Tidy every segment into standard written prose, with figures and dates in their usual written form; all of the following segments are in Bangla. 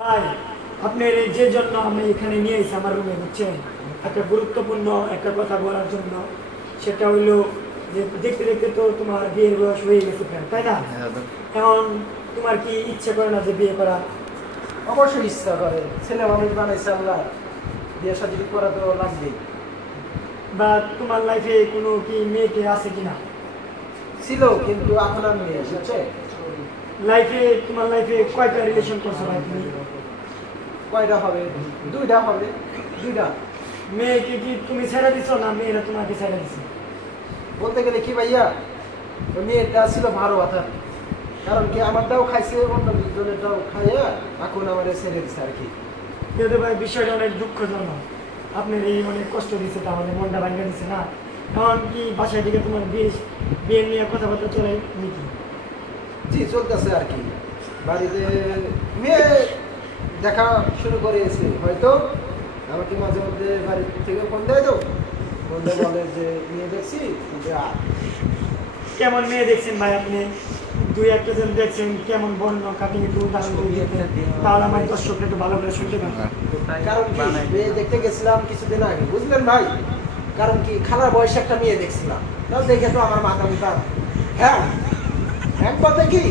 ভাই আপনার যে জন্য আমি এখানে নিয়ে এসেছি আমার রুমে বুঝছেন একটা গুরুত্বপূর্ণ একটা কথা বলার জন্য। সেটা হইলো যে দেখতে দেখতে তো তোমার বিয়ের বয়স হয়ে গেছে প্রায়, তাই না? এখন তোমার কি ইচ্ছে করে না যে বিয়ে করা? অবশ্যই ইচ্ছা করে, ছেলে মানুষ বানাইছে আল্লাহ, বিয়ে শাদী করা তো লাগবেই। বা তোমার লাইফে কোনো কি মেয়েকে আছে কিনা? ছিল কিন্তু এখন আর নেই, বুঝছে? তোমার লাইফে কয়টা রিলেশন করছো ভাই তুমি? কয়টা হবে? দুইটা হবে, দুইটা। মেয়েকে কি তুমি ছেড়ে দিছো না মেয়েরা তোমাকে ছেড়ে দিছে? বলতে গেলে কি ভাইয়া, ওই মেয়েটা ছিল ভালো কথা, কারণ কি আমারটাও খাইছে, অন্য জনেরটাও খাইয়া এখন আমার ছেড়ে দিছে আর কি। কিন্তু ভাই বিষয়টা অনেক দুঃখজনক। আপনার এই অনেক কষ্ট দিচ্ছে, তাহলে মনটা ভাঙা দিচ্ছে না? এখন কি বাসায় থেকে তোমার বিয়ে নিয়ে কথাবার্তা চলে নাকি? জি চলতেছে আর কি, বাড়িতে মেয়ে দেখা শুরু করেছে হয়তো। আমাকে মাঝে মধ্যে বাড়ি থেকে ফোন দেয়, তো ফোন দিয়ে বলে যে মেয়ে দেখছি, যে কেমন মেয়ে দেখছেন ভাই আপনি? দুই একটা জন দেখছেন, কেমন বর্ণ কাটিং একটু উদাহরণ দিয়ে দিতেন, তাহলে আমার দর্শকরা একটু ভালো করে শুনতে পারবে। কারণ কি মেয়ে দেখতে গেছিলাম কিছুদিন আগে, বুঝলেন ভাই? কারণ কি খালার বয়সে একটা মেয়ে দেখছিলাম, তাহলে দেখে তো আমার মাথা মুথা হ্যাঁ একবার দেখি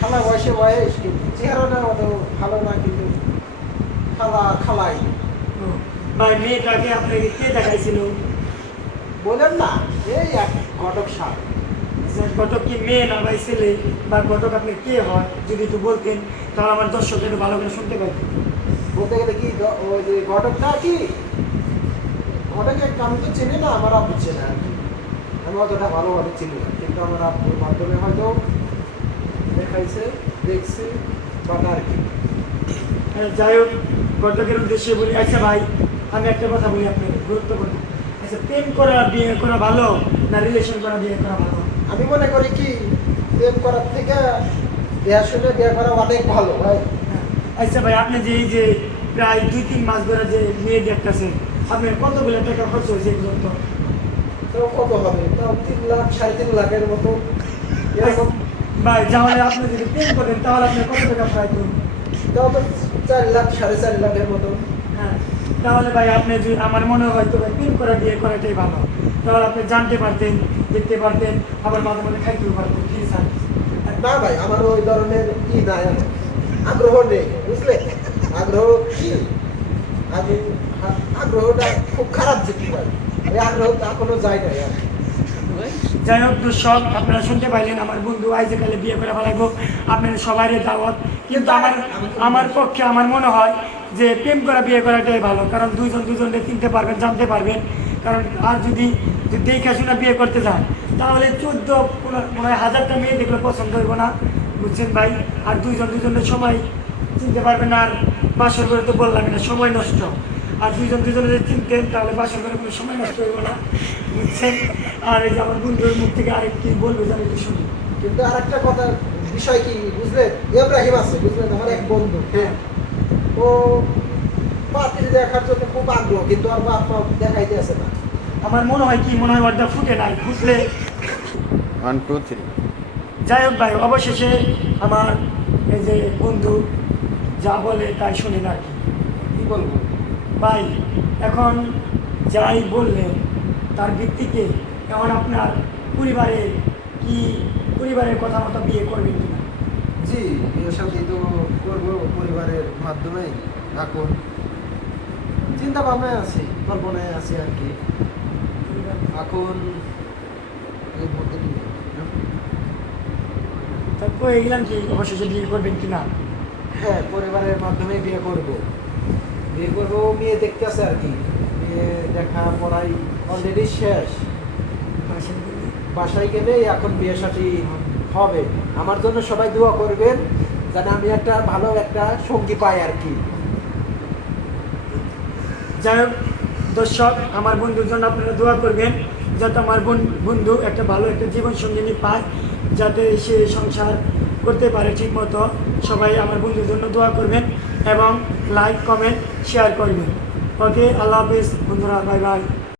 খালার বয়স কিন্তু চেহারাটা অত ভালো না, কিন্তু খালাই ও, ভাই মেয়েটাকে আপনাকে কে দেখাইছিল? বলেন না, এই এক ঘটক সাপ। ঘটক কি মেয়ে না ভাই ছেলে? বা ঘটক আপনি কে হয় যদি একটু বলতেন, তাহলে আমার দর্শকরা একটু ভালো করে শুনতে পারবে। বলতে গেলে কি ওই যে ঘটকটা কি, ঘটক একটা আমি তো চিনি না, আমার আব্বু চেনে আর কি। আমি অতটা ভালোভাবে চিনি না, কিন্তু আমার আব্বুর মাধ্যমে হয়তো দেখাইছে, দেখছি বাটা আর কি। যাই হোক, ঘটকের উদ্দেশ্যে বলি। আচ্ছা ভাই, আমি একটা কথা বলি আপনাকে, গুরুত্বপূর্ণ। আচ্ছা, প্রেম করা বিয়ে করা ভালো না রিলেশন করা বিয়ে করা ভালো? আমি মনে করি কি, প্রেম করার থেকে বিয়ে শুনে বিয়ে করা অনেক ভালো ভাই। আচ্ছা ভাই, আপনি যে এই যে প্রায় 2-3 মাস ধরে যে মেয়ে দেখতেছেন, আপনার কতগুলো টাকা খরচ হয়েছে এই পর্যন্ত? তাও কত হবে? তাও 3 লাখ 3.5 লাখের মতো এরকম। ভাই তাহলে আপনি যদি প্রেম করেন তাহলে আপনার কত টাকা পাইত? তাও তো 4 লাখ 4.5 লাখের মতো। হ্যাঁ, তাহলে ভাই আপনি যদি, আমার মনে হয় তো ভাই প্রেম করা বিয়ে করাটাই ভালো। তাহলে আপনি জানতে পারতেন, দেখতে পারতেন, আবার মাঝে মাঝে খাইতেও পারতেন। কি স্যার? না ভাই, আমার ওই ধরনের ই নাই, আগ্রহ নেই, বুঝলে? আগ্রহ কি, আমি আগ্রহটা খুব খারাপ দিকে ভাই, ওই আগ্রহটা এখনো যায় নাই আর কি। যাই হোক দর্শক, আপনারা শুনতে পাইলেন, আমার বন্ধু আইজে কালে বিয়ে করে ফেলাইবো, আপনাদের সবারই দাওয়াত। কিন্তু আমার পক্ষে আমার মনে হয় যে প্রেম করা বিয়ে করাটাই ভালো, কারণ দুইজন দুজনকে চিনতে পারবেন, জানতে পারবেন। কারণ আর যদি দেখে শুনে বিয়ে করতে যান, তাহলে 14-15 হাজারটা মেয়ে দেখলে পছন্দ হইব না, বুঝছেন ভাই? আর দুইজন দুজনের সময় চিনতে পারবেন না, আর বাসর করে তো বললাম না, সময় নষ্ট। আর দুইজন দুজনে যদি চিনতেন তাহলে বাসর করে কোনো সময় নষ্ট হইব না, বুঝছেন? আর এই যে আমার বন্ধুর মুখ থেকে আরেকটি বলবে যে আমি একটু শুনি। কিন্তু আর একটা কথা, বিষয় কি বুঝলেন, ইব্রাহিম আছে বুঝলেন, আমার এক বন্ধু, হ্যাঁ, ও পাত্রী দেখার জন্য খুব আগ্রহ, কিন্তু আর বাপ মা দেখাইতে আসে না। আমার মনে হয় কি, মনে হয় ওটা ফুটে নাই, ফুটলে 1 2 3 যাই হোক ভাই, অবশেষে আমার এই যে বন্ধু যা বলে তাই শুনি না আর কি। কি বলবো ভাই, এখন যাই বললেন তার ভিত্তিতে এখন আপনার পরিবারের কি, পরিবারের কথা মতো বিয়ে করবেন কিনা? জি, বিয়ে শাদী তো করবো পরিবারের মাধ্যমে। এখন চিন্তা ভাবনায় আছি, কল্পনায় আছি আর কি। এখন এই বলতে কি, তারপর এগুলাম কি অবশেষে বিয়ে করবেন কিনা? হ্যাঁ, পরিবারের মাধ্যমে বিয়ে করব। বিয়ে করবো, মেয়ে দেখতে আছে আর কি। মেয়ে দেখা পড়াই অলরেডি শেষ, বাসায় গেলেই এখন বিয়ে শাদী হবে। আমার জন্য সবাই দোয়া করবেন, যেন আমি একটা ভালো একটা সঙ্গী পাই আর কি। যাই হোক দর্শক, আমার বন্ধুর জন্য আপনারা দোয়া করবেন, যাতে আমার বন্ধু একটা ভালো একটা জীবন সঙ্গিনী পায়, যাতে সে সংসার করতে পারে ঠিক মতো। সবাই আমার বন্ধুর জন্য দোয়া করবেন এবং লাইক কমেন্ট শেয়ার করবেন। ওকে, আল্লাহ হাফেজ বন্ধুরা, বাই বাই।